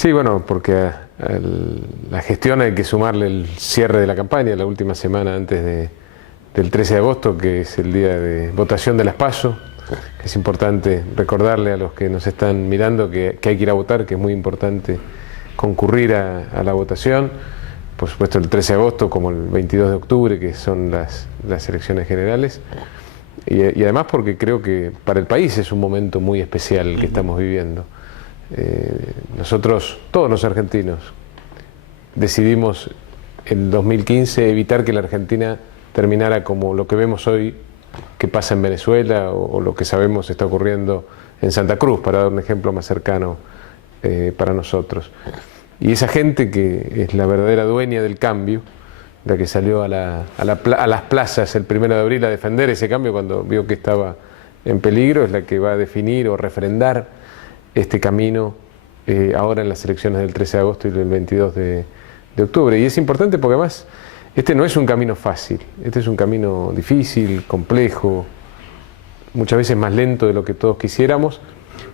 Sí, bueno, porque la gestión hay que sumarle el cierre de la campaña, la última semana antes del 13 de agosto, que es el día de votación de las PASO, que es importante recordarle a los que nos están mirando que hay que ir a votar, que es muy importante concurrir a la votación. Por supuesto el 13 de agosto como el 22 de octubre, que son las elecciones generales. Y además porque creo que para el país es un momento muy especial el que estamos viviendo. Nosotros, todos los argentinos, decidimos en 2015 evitar que la Argentina terminara como lo que vemos hoy que pasa en Venezuela o lo que sabemos está ocurriendo en Santa Cruz, para dar un ejemplo más cercano para nosotros. Y esa gente que es la verdadera dueña del cambio, la que salió a las plazas el 1 de abril a defender ese cambio cuando vio que estaba en peligro, es la que va a definir o refrendar este camino ahora en las elecciones del 13 de agosto y del 22 de octubre. Y es importante porque además este no es un camino fácil, este es un camino difícil, complejo, muchas veces más lento de lo que todos quisiéramos,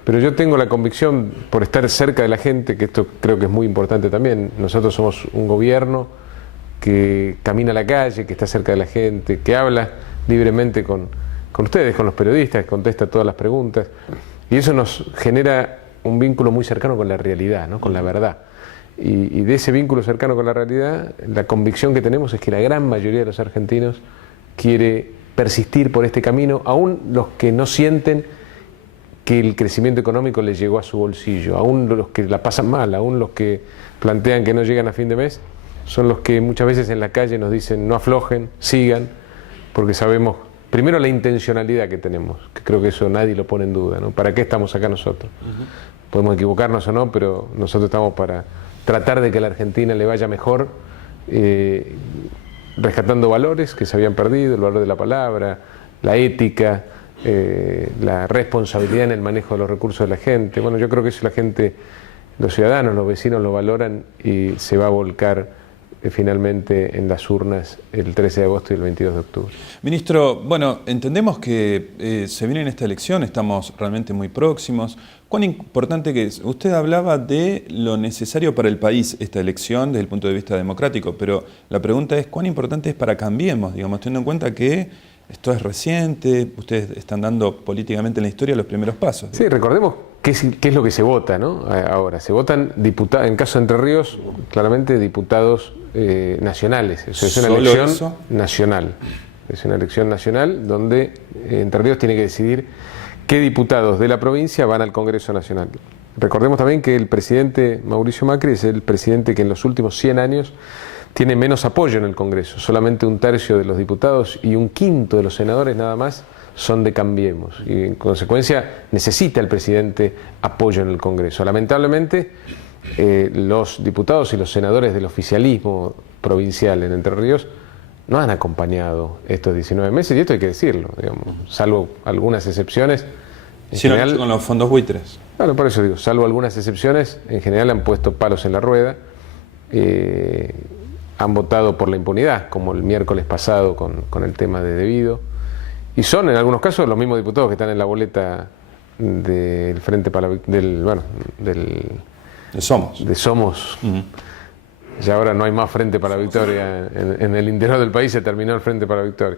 pero yo tengo la convicción, por estar cerca de la gente, que esto creo que es muy importante también. Nosotros somos un gobierno que camina a la calle, que está cerca de la gente, que habla libremente con ustedes, con los periodistas, que contesta todas las preguntas. Y eso nos genera un vínculo muy cercano con la realidad, ¿no? Con la verdad. Y de ese vínculo cercano con la realidad, la convicción que tenemos es que la gran mayoría de los argentinos quiere persistir por este camino, aún los que no sienten que el crecimiento económico les llegó a su bolsillo, aún los que la pasan mal, aún los que plantean que no llegan a fin de mes, son los que muchas veces en la calle nos dicen no aflojen, sigan, porque sabemos primero la intencionalidad que tenemos, que creo que eso nadie lo pone en duda, ¿no? ¿Para qué estamos acá nosotros? Podemos equivocarnos o no, pero nosotros estamos para tratar de que a la Argentina le vaya mejor, rescatando valores que se habían perdido, el valor de la palabra, la ética, la responsabilidad en el manejo de los recursos de la gente. Bueno, yo creo que eso la gente, los ciudadanos, los vecinos lo valoran y se va a volcar finalmente en las urnas el 13 de agosto y el 22 de octubre. Ministro, bueno, entendemos que se viene en esta elección, estamos realmente muy próximos. ¿Cuán importante que es? Usted hablaba de lo necesario para el país esta elección desde el punto de vista democrático, pero la pregunta es ¿cuán importante es para Cambiemos? Digamos, teniendo en cuenta que esto es reciente, ustedes están dando políticamente en la historia los primeros pasos. Sí, recordemos qué es lo que se vota, ¿no? Ahora, se votan diputados, en caso de Entre Ríos, claramente diputados nacionales. Eso es una elección nacional. Es una elección nacional donde Entre Ríos tiene que decidir qué diputados de la provincia van al Congreso Nacional. Recordemos también que el presidente Mauricio Macri es el presidente que en los últimos 100 años tiene menos apoyo en el Congreso. Solamente 1/3 de los diputados y 1/5 de los senadores nada más son de Cambiemos. Y en consecuencia necesita el presidente apoyo en el Congreso. Lamentablemente los diputados y los senadores del oficialismo provincial en Entre Ríos no han acompañado estos 19 meses, y esto hay que decirlo, digamos, salvo algunas excepciones. En general, con los fondos buitres. Claro, por eso digo, salvo algunas excepciones, en general han puesto palos en la rueda, han votado por la impunidad, como el miércoles pasado con el tema de Debido, y son en algunos casos los mismos diputados que están en la boleta del Frente para de Somos. De Somos. Ya ahora no hay más Frente para la Victoria. En el interior del país se terminó el Frente para la Victoria.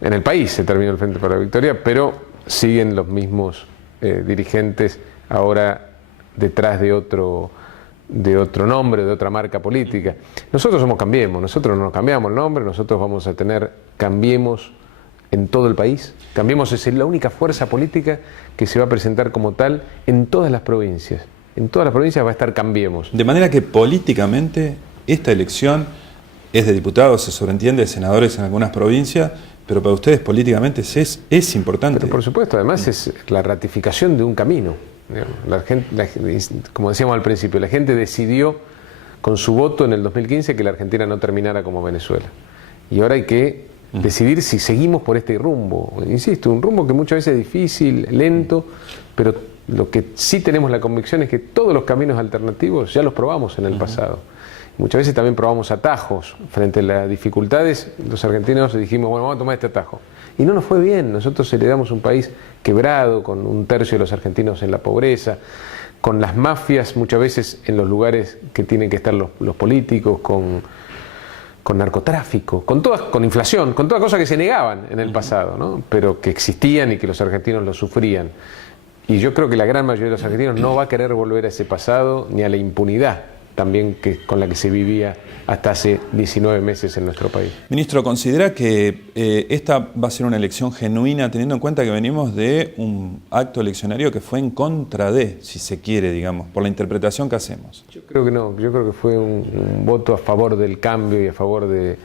En el país se terminó el Frente para la Victoria, pero siguen los mismos dirigentes ahora detrás de otro nombre, de otra marca política. Nosotros somos Cambiemos, nosotros no nos cambiamos el nombre, nosotros vamos a tener Cambiemos en todo el país. Cambiemos es la única fuerza política que se va a presentar como tal en todas las provincias. En todas las provincias va a estar Cambiemos. De manera que políticamente esta elección es de diputados, se sobreentiende, de senadores en algunas provincias, pero para ustedes políticamente es importante. Pero por supuesto, además es la ratificación de un camino. La gente, como decíamos al principio, la gente decidió con su voto en el 2015 que la Argentina no terminara como Venezuela. Y ahora hay que decidir si seguimos por este rumbo. Insisto, un rumbo que muchas veces es difícil, lento, pero lo que sí tenemos la convicción es que todos los caminos alternativos ya los probamos en el pasado. Muchas veces también probamos atajos frente a las dificultades. Los argentinos dijimos, bueno, vamos a tomar este atajo. Y no nos fue bien. Nosotros heredamos un país quebrado, con 1/3 de los argentinos en la pobreza, con las mafias muchas veces en los lugares que tienen que estar los políticos, con narcotráfico, con inflación, con todas cosas que se negaban en el pasado, ¿no? Pero que existían y que los argentinos lo sufrían. Y yo creo que la gran mayoría de los argentinos no va a querer volver a ese pasado ni a la impunidad también con la que se vivía hasta hace 19 meses en nuestro país. Ministro, ¿considera que esta va a ser una elección genuina teniendo en cuenta que venimos de un acto eleccionario que fue en contra de, si se quiere, digamos, por la interpretación que hacemos? Yo creo que no, yo creo que fue un voto a favor del cambio y a favor de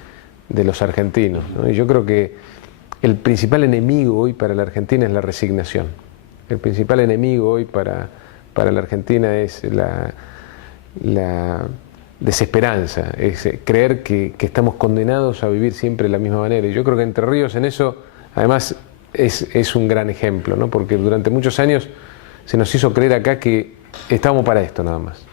los argentinos, ¿no? Y yo creo que el principal enemigo hoy para la Argentina es la resignación. El principal enemigo hoy para la Argentina es la desesperanza, es creer que estamos condenados a vivir siempre de la misma manera. Y yo creo que Entre Ríos en eso, además, es un gran ejemplo, ¿no? Porque durante muchos años se nos hizo creer acá que estábamos para esto nada más,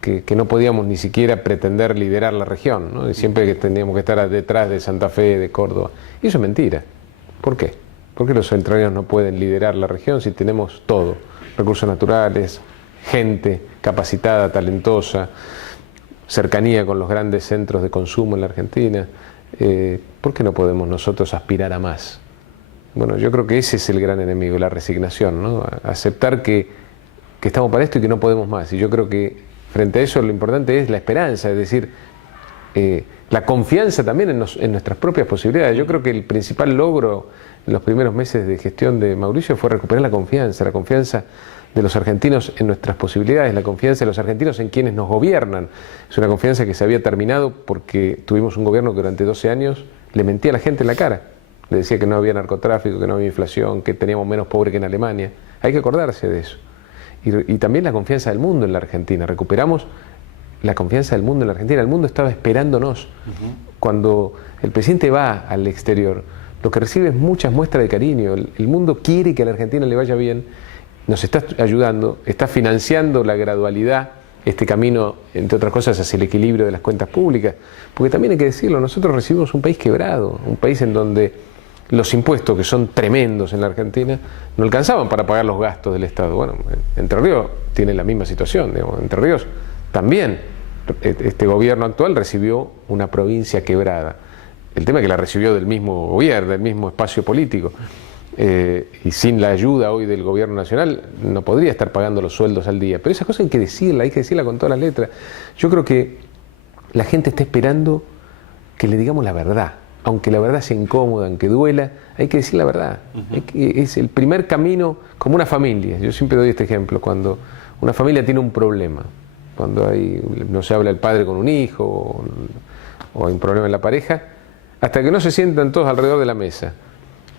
que no podíamos ni siquiera pretender liderar la región, ¿no? Y siempre que teníamos que estar detrás de Santa Fe, de Córdoba. Y eso es mentira. ¿Por qué? ¿Por qué los entrerrianos no pueden liderar la región si tenemos todo? Recursos naturales, gente capacitada, talentosa, cercanía con los grandes centros de consumo en la Argentina. ¿Por qué no podemos nosotros aspirar a más? Bueno, yo creo que ese es el gran enemigo, la resignación, ¿no? Aceptar que estamos para esto y que no podemos más. Y yo creo que frente a eso lo importante es la esperanza, es decir, la confianza también en nuestras propias posibilidades. Yo creo que el principal logro en los primeros meses de gestión de Mauricio fue recuperar la confianza de los argentinos en nuestras posibilidades, la confianza de los argentinos en quienes nos gobiernan. Es una confianza que se había terminado porque tuvimos un gobierno que durante 12 años le mentía a la gente en la cara. Le decía que no había narcotráfico, que no había inflación, que teníamos menos pobre que en Alemania. Hay que acordarse de eso. Y también la confianza del mundo en la Argentina. Recuperamos la confianza del mundo en la Argentina. El mundo estaba esperándonos. Cuando el presidente va al exterior, lo que recibe es muchas muestras de cariño. El mundo quiere que a la Argentina le vaya bien. Nos está ayudando, está financiando la gradualidad, este camino, entre otras cosas, hacia el equilibrio de las cuentas públicas. Porque también hay que decirlo, nosotros recibimos un país quebrado, un país en donde los impuestos, que son tremendos en la Argentina, no alcanzaban para pagar los gastos del Estado. Bueno, Entre Ríos tiene la misma situación, digamos. Entre Ríos también, este gobierno actual recibió una provincia quebrada. El tema es que la recibió del mismo gobierno, del mismo espacio político. Y sin la ayuda hoy del gobierno nacional no podría estar pagando los sueldos al día. Pero esa cosa hay que decirla con todas las letras. Yo creo que la gente está esperando que le digamos la verdad. Aunque la verdad sea incómoda, aunque duela, hay que decir la verdad. Es el primer camino, como una familia. Yo siempre doy este ejemplo, cuando una familia tiene un problema, cuando no se habla el padre con un hijo o hay un problema en la pareja, hasta que no se sientan todos alrededor de la mesa,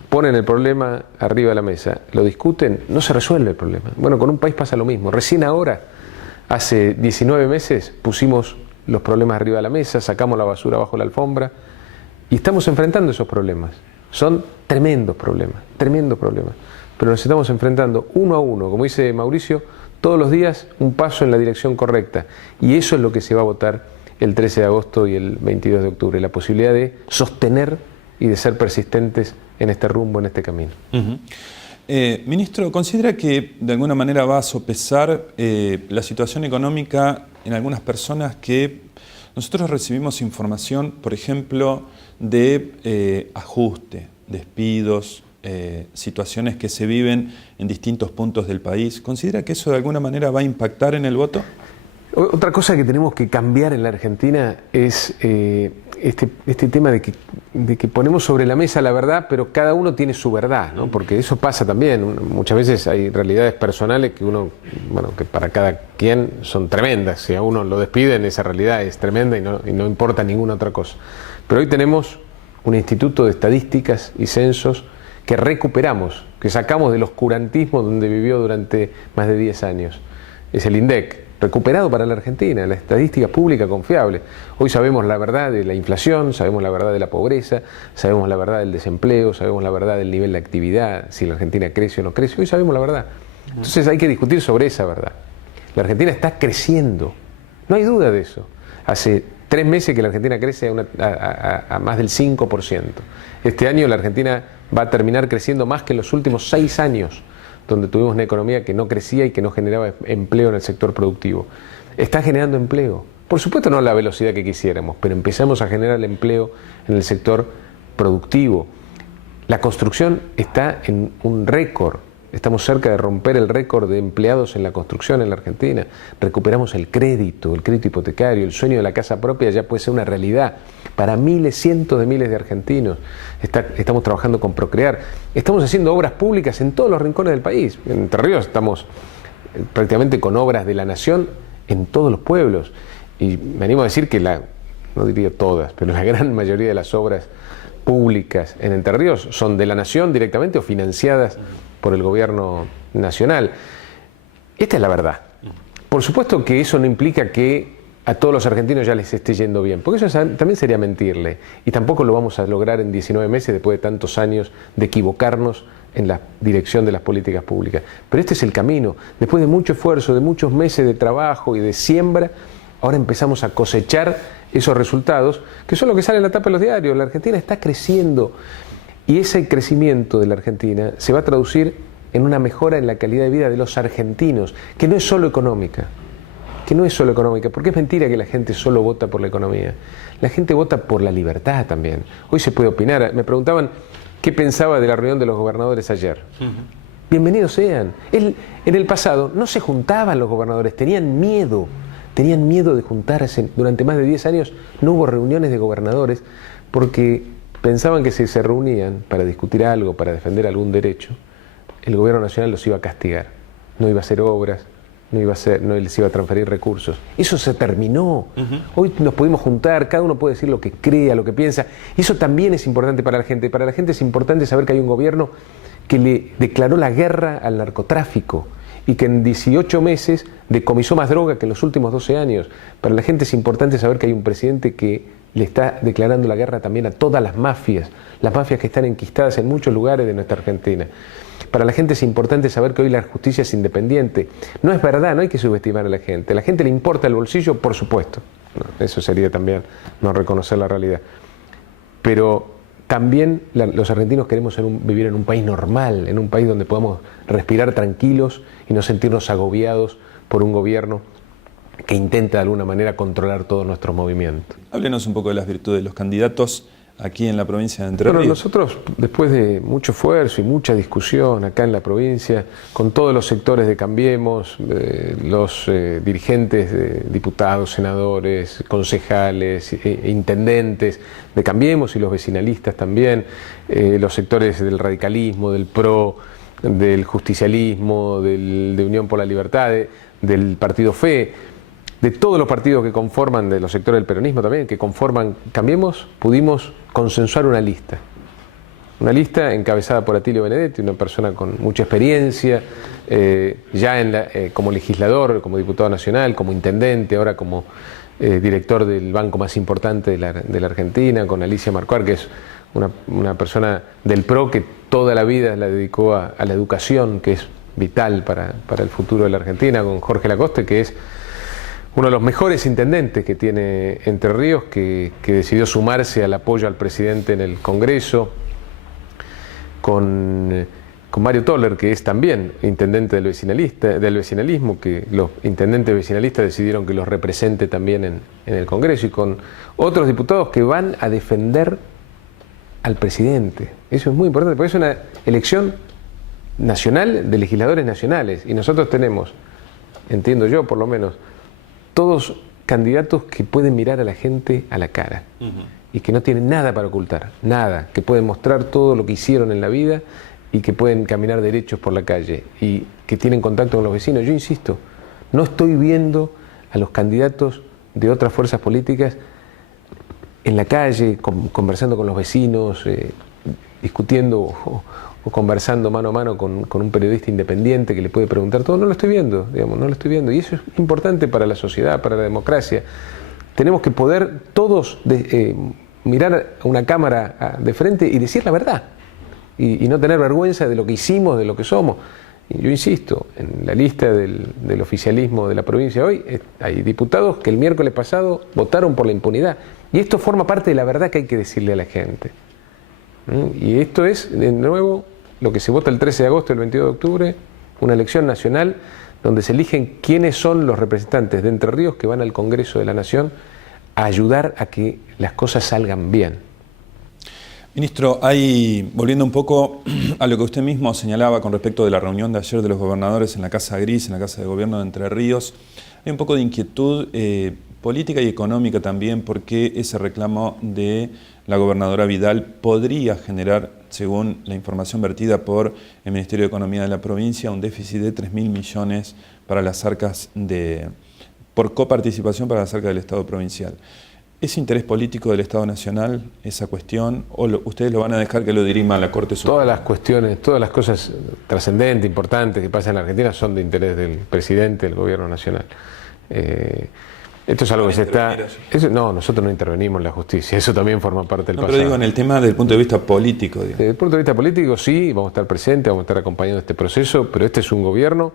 ponen el problema arriba de la mesa, lo discuten, no se resuelve el problema. Bueno, con un país pasa lo mismo. Recién ahora, hace 19 meses, pusimos los problemas arriba de la mesa, sacamos la basura bajo la alfombra y estamos enfrentando esos problemas. Son tremendos problemas, pero nos estamos enfrentando uno a uno, como dice Mauricio, todos los días un paso en la dirección correcta. Y eso es lo que se va a votar el 13 de agosto y el 22 de octubre, la posibilidad de sostener y de ser persistentes en este rumbo, en este camino. Ministro, ¿considera que de alguna manera va a sopesar la situación económica en algunas personas que nosotros recibimos información, por ejemplo, de ajuste, despidos, situaciones que se viven en distintos puntos del país? ¿Considera que eso de alguna manera va a impactar en el voto? Otra cosa que tenemos que cambiar en la Argentina es este tema de que ponemos sobre la mesa la verdad, pero cada uno tiene su verdad, ¿no? Porque eso pasa también. Muchas veces hay realidades personales que para cada quien son tremendas. Si a uno lo despiden, esa realidad es tremenda y no importa ninguna otra cosa. Pero hoy tenemos un instituto de estadísticas y censos que recuperamos, que sacamos del oscurantismo donde vivió durante más de 10 años. Es el INDEC, recuperado para la Argentina, la estadística pública confiable. Hoy sabemos la verdad de la inflación, sabemos la verdad de la pobreza, sabemos la verdad del desempleo, sabemos la verdad del nivel de actividad, si la Argentina crece o no crece. Hoy sabemos la verdad. Entonces hay que discutir sobre esa verdad. La Argentina está creciendo, no hay duda de eso. Hace 3 meses que la Argentina crece a más del 5%. Este año la Argentina va a terminar creciendo más que en los últimos 6 años. donde tuvimos una economía que no crecía y que no generaba empleo en el sector productivo. Está generando empleo. Por supuesto no a la velocidad que quisiéramos, pero empezamos a generar el empleo en el sector productivo. La construcción está en un récord. Estamos cerca de romper el récord de empleados en la construcción en la Argentina. Recuperamos el crédito hipotecario, el sueño de la casa propia ya puede ser una realidad para miles, cientos de miles de argentinos. Estamos trabajando con Procrear. Estamos haciendo obras públicas en todos los rincones del país. En Entre Ríos estamos prácticamente con obras de la nación en todos los pueblos. Y me animo a decir que no diría todas, pero la gran mayoría de las obras públicas en Entre Ríos son de la nación directamente o financiadas por el gobierno nacional. Esta es la verdad. Por supuesto que eso no implica que a todos los argentinos ya les esté yendo bien, porque eso también sería mentirle, y tampoco lo vamos a lograr en 19 meses después de tantos años de equivocarnos en la dirección de las políticas públicas. Pero este es el camino. Después de mucho esfuerzo, de muchos meses de trabajo y de siembra, ahora empezamos a cosechar esos resultados, que son lo que sale en la tapa de los diarios. La Argentina está creciendo. Y ese crecimiento de la Argentina se va a traducir en una mejora en la calidad de vida de los argentinos, que no es solo económica, porque es mentira que la gente solo vota por la economía. La gente vota por la libertad también. Hoy se puede opinar. Me preguntaban qué pensaba de la reunión de los gobernadores ayer. Bienvenidos sean. En el pasado no se juntaban los gobernadores, tenían miedo de juntarse. Durante más de 10 años no hubo reuniones de gobernadores porque pensaban que si se reunían para discutir algo, para defender algún derecho, el gobierno nacional los iba a castigar. No iba a hacer obras, no les iba a transferir recursos. Eso se terminó. Hoy nos pudimos juntar, cada uno puede decir lo que crea, lo que piensa. Y eso también es importante para la gente. Para la gente es importante saber que hay un gobierno que le declaró la guerra al narcotráfico y que en 18 meses decomisó más droga que en los últimos 12 años. Para la gente es importante saber que hay un presidente que le está declarando la guerra también a todas las mafias que están enquistadas en muchos lugares de nuestra Argentina. Para la gente es importante saber que hoy la justicia es independiente. No es verdad, no hay que subestimar a la gente. A la gente le importa el bolsillo, por supuesto. No, eso sería también no reconocer la realidad. Pero también los argentinos queremos vivir en un país normal, en un país donde podamos respirar tranquilos y no sentirnos agobiados por un gobierno que intenta de alguna manera controlar todos nuestros movimientos. Háblenos un poco de las virtudes de los candidatos aquí en la provincia de Entre Ríos. Bueno, nosotros, después de mucho esfuerzo y mucha discusión acá en la provincia, con todos los sectores de Cambiemos, los dirigentes, diputados, senadores, concejales, intendentes de Cambiemos y los vecinalistas también, los sectores del radicalismo, del PRO, del justicialismo, de Unión por la Libertad, del Partido FE, de todos los partidos que conforman, de los sectores del peronismo también, que conforman Cambiemos, pudimos consensuar una lista encabezada por Atilio Benedetti, una persona con mucha experiencia, ya como legislador, como diputado nacional, como intendente, ahora como director del banco más importante de la Argentina, con Alicia Marcuar, que es una persona del PRO que toda la vida la dedicó a la educación, que es vital para el futuro de la Argentina, con Jorge Lacoste, que es uno de los mejores intendentes que tiene Entre Ríos, que decidió sumarse al apoyo al presidente en el Congreso, con Mario Toller, que es también intendente del vecinalismo, que los intendentes vecinalistas decidieron que los represente también en el Congreso, y con otros diputados que van a defender al presidente. Eso es muy importante, porque es una elección nacional de legisladores nacionales, y nosotros tenemos, entiendo yo por lo menos, todos candidatos que pueden mirar a la gente a la cara y que no tienen nada para ocultar, nada, que pueden mostrar todo lo que hicieron en la vida y que pueden caminar derechos por la calle y que tienen contacto con los vecinos. Yo insisto, no estoy viendo a los candidatos de otras fuerzas políticas en la calle, conversando con los vecinos, discutiendo o conversando mano a mano con un periodista independiente que le puede preguntar todo. No lo estoy viendo, no lo estoy viendo. Y eso es importante para la sociedad, para la democracia. Tenemos que poder todos mirar a una cámara de frente y decir la verdad. Y no tener vergüenza de lo que hicimos, de lo que somos. Y yo insisto, en la lista del oficialismo de la provincia hoy hay diputados que el miércoles pasado votaron por la impunidad. Y esto forma parte de la verdad que hay que decirle a la gente. Y esto es, de nuevo, lo que se vota el 13 de agosto, el 22 de octubre, una elección nacional donde se eligen quiénes son los representantes de Entre Ríos que van al Congreso de la Nación a ayudar a que las cosas salgan bien. Ministro, volviendo un poco a lo que usted mismo señalaba con respecto de la reunión de ayer de los gobernadores en la Casa Gris, en la Casa de Gobierno de Entre Ríos, hay un poco de inquietud política y económica también, porque ese reclamo de la gobernadora Vidal podría generar, según la información vertida por el Ministerio de Economía de la provincia, un déficit de 3.000 millones para las arcas por coparticipación para las arcas del Estado provincial. ¿Es interés político del Estado Nacional esa cuestión o ustedes lo van a dejar que lo dirima la Corte Suprema? Todas las cuestiones, todas las cosas trascendentes, importantes que pasan en la Argentina son de interés del presidente, del Gobierno Nacional. Esto es algo que se está... no, nosotros no intervenimos en la justicia, eso también forma parte del pasado. Pero digo, en el tema desde el punto de vista político. Desde el punto de vista político, sí, vamos a estar presentes, vamos a estar acompañando este proceso, pero este es un gobierno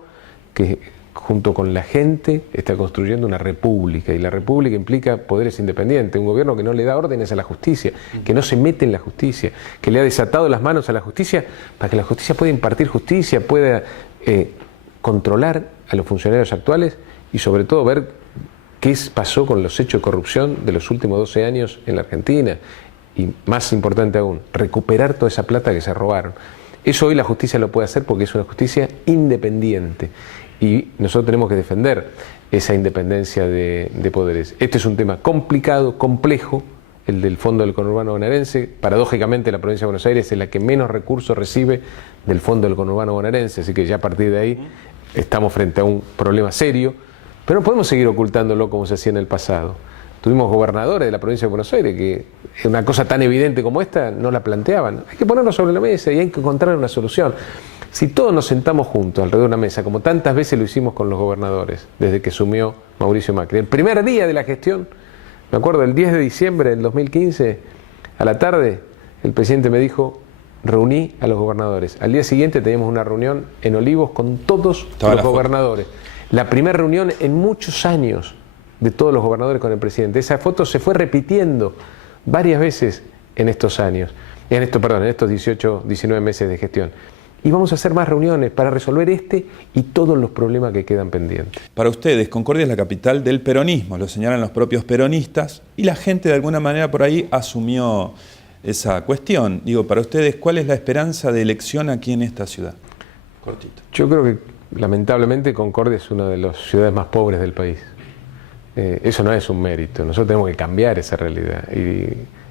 que junto con la gente está construyendo una república, y la república implica poderes independientes, un gobierno que no le da órdenes a la justicia, que no se mete en la justicia, que le ha desatado las manos a la justicia para que la justicia pueda impartir justicia, pueda controlar a los funcionarios actuales y sobre todo ver qué pasó con los hechos de corrupción de los últimos 12 años en la Argentina, y más importante aún, recuperar toda esa plata que se robaron. Eso hoy la justicia lo puede hacer porque es una justicia independiente. Y nosotros tenemos que defender esa independencia de poderes. Este es un tema complicado, complejo, el del Fondo del Conurbano Bonaerense. Paradójicamente, la provincia de Buenos Aires es la que menos recursos recibe del Fondo del Conurbano Bonaerense, así que ya a partir de ahí estamos frente a un problema serio, pero no podemos seguir ocultándolo como se hacía en el pasado. Tuvimos gobernadores de la provincia de Buenos Aires que una cosa tan evidente como esta no la planteaban. Hay que ponerlo sobre la mesa y hay que encontrar una solución. Si todos nos sentamos juntos alrededor de una mesa, como tantas veces lo hicimos con los gobernadores, desde que asumió Mauricio Macri, el primer día de la gestión, me acuerdo, el 10 de diciembre del 2015, a la tarde, el presidente me dijo, reuní a los gobernadores. Al día siguiente teníamos una reunión en Olivos con todos los gobernadores. La primera reunión en muchos años de todos los gobernadores con el presidente. Esa foto se fue repitiendo varias veces en estos años, en estos 18, 19 meses de gestión. Y vamos a hacer más reuniones para resolver este y todos los problemas que quedan pendientes. Para ustedes, Concordia es la capital del peronismo, lo señalan los propios peronistas, y la gente de alguna manera por ahí asumió esa cuestión. Digo, para ustedes, ¿cuál es la esperanza de elección aquí en esta ciudad? Cortito. Yo creo que lamentablemente Concordia es una de las ciudades más pobres del país. Eso no es un mérito, nosotros tenemos que cambiar esa realidad. Y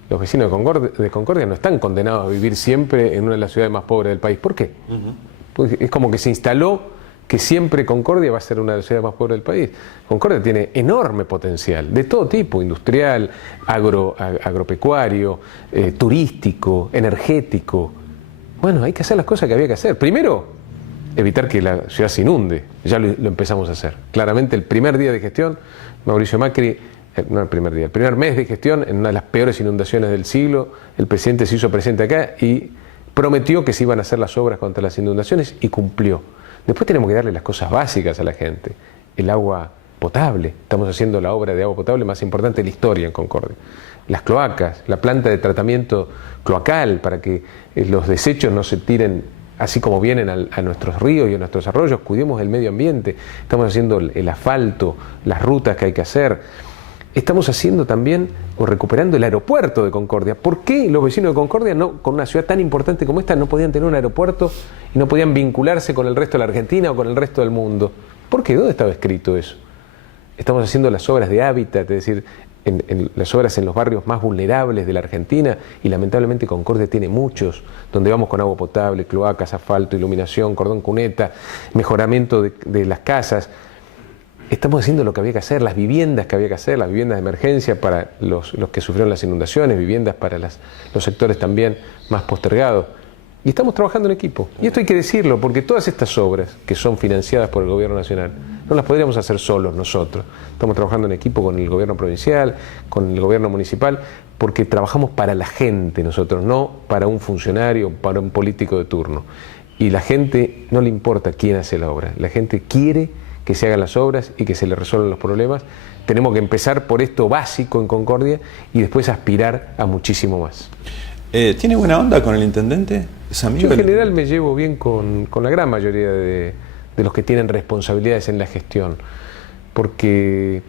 los vecinos de Concordia no están condenados a vivir siempre en una de las ciudades más pobres del país. ¿Por qué? Pues es como que se instaló que siempre Concordia va a ser una de las ciudades más pobres del país. Concordia tiene enorme potencial, de todo tipo, industrial, agropecuario, turístico, energético. Bueno, hay que hacer las cosas que había que hacer. Primero, evitar que la ciudad se inunde. Ya lo empezamos a hacer. Claramente, el primer día de gestión, Mauricio Macri, no el primer día, el primer mes de gestión, en una de las peores inundaciones del siglo, el presidente se hizo presente acá y prometió que se iban a hacer las obras contra las inundaciones y cumplió. Después tenemos que darle las cosas básicas a la gente. El agua potable. Estamos haciendo la obra de agua potable más importante de la historia en Concordia. Las cloacas, la planta de tratamiento cloacal para que los desechos no se tiren así como vienen a nuestros ríos y a nuestros arroyos. Cuidemos el medio ambiente. Estamos haciendo el asfalto, las rutas que hay que hacer. Estamos haciendo también o recuperando el aeropuerto de Concordia. ¿Por qué los vecinos de Concordia, con una ciudad tan importante como esta, no podían tener un aeropuerto y no podían vincularse con el resto de la Argentina o con el resto del mundo? ¿Por qué? ¿Dónde estaba escrito eso? Estamos haciendo las obras de hábitat, es decir, en las obras en los barrios más vulnerables de la Argentina, y lamentablemente Concordia tiene muchos, donde vamos con agua potable, cloacas, asfalto, iluminación, cordón cuneta, mejoramiento de las casas. Estamos haciendo lo que había que hacer, las viviendas que había que hacer, las viviendas de emergencia para los que sufrieron las inundaciones, viviendas para los sectores también más postergados. Y estamos trabajando en equipo. Y esto hay que decirlo, porque todas estas obras que son financiadas por el Gobierno Nacional, no las podríamos hacer solos nosotros. Estamos trabajando en equipo con el Gobierno provincial, con el Gobierno municipal, porque trabajamos para la gente nosotros, no para un funcionario, para un político de turno. Y la gente no le importa quién hace la obra, la gente quiere que se hagan las obras y que se le resuelvan los problemas. Tenemos que empezar por esto básico en Concordia y después aspirar a muchísimo más. ¿Tiene buena onda con el intendente? ¿Es amigo? Yo en general me llevo bien con la gran mayoría de de los que tienen responsabilidades en la gestión, porque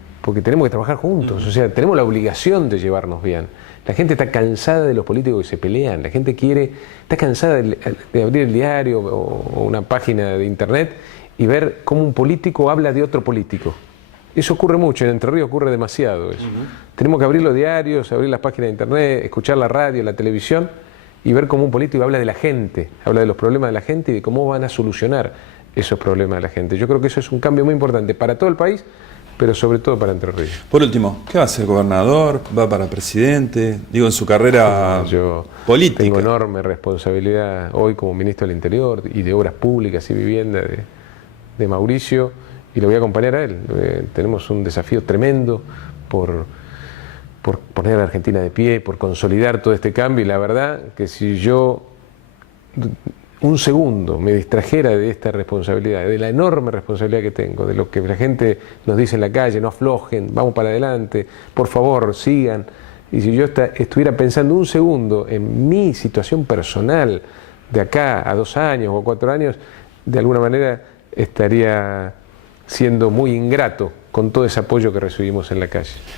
tenemos que trabajar juntos, o sea, tenemos la obligación de llevarnos bien. La gente está cansada de los políticos que se pelean, la gente está cansada de abrir el diario o una página de internet y ver cómo un político habla de otro político. Eso ocurre mucho, en Entre Ríos ocurre demasiado eso. Tenemos que abrir los diarios, abrir las páginas de internet, escuchar la radio, la televisión y ver cómo un político habla de la gente, habla de los problemas de la gente y de cómo van a solucionar esos problemas de la gente. Yo creo que eso es un cambio muy importante para todo el país, pero sobre todo para Entre Ríos. Por último, ¿qué va a ser gobernador? ¿Va para presidente? Digo, en su carrera política. Tengo enorme responsabilidad hoy como ministro del Interior y de Obras Públicas y Vivienda de Mauricio, y lo voy a acompañar a él. Tenemos un desafío tremendo por poner a la Argentina de pie, por consolidar todo este cambio, y la verdad que si yo un segundo me distrajera de esta responsabilidad, de la enorme responsabilidad que tengo, de lo que la gente nos dice en la calle, no aflojen, vamos para adelante, por favor, sigan, y si yo estuviera pensando un segundo en mi situación personal de acá a 2 años o 4 años, de alguna manera estaría siendo muy ingrato con todo ese apoyo que recibimos en la calle.